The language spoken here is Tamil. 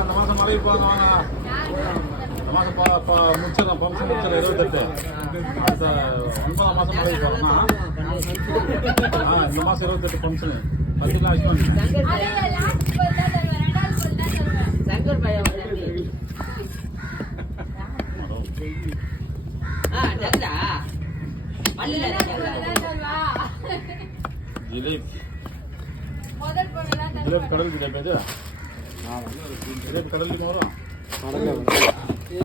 அந்த மாசம் மழை போங்க வாங்க. இந்த மாசம் முடிச்சிடலாம், ஃபங்க்ஷன் முடிச்சிடலாம் 28. 9ஆம் மாசம் மழை போகிறோம்னா இந்த மாசம் 28 ஃபங்க்ஷனு 10 நாள் ஜிலேபி கடல் ஜிலேபி அது ஜிலேபி கடலுக்கு வரும்.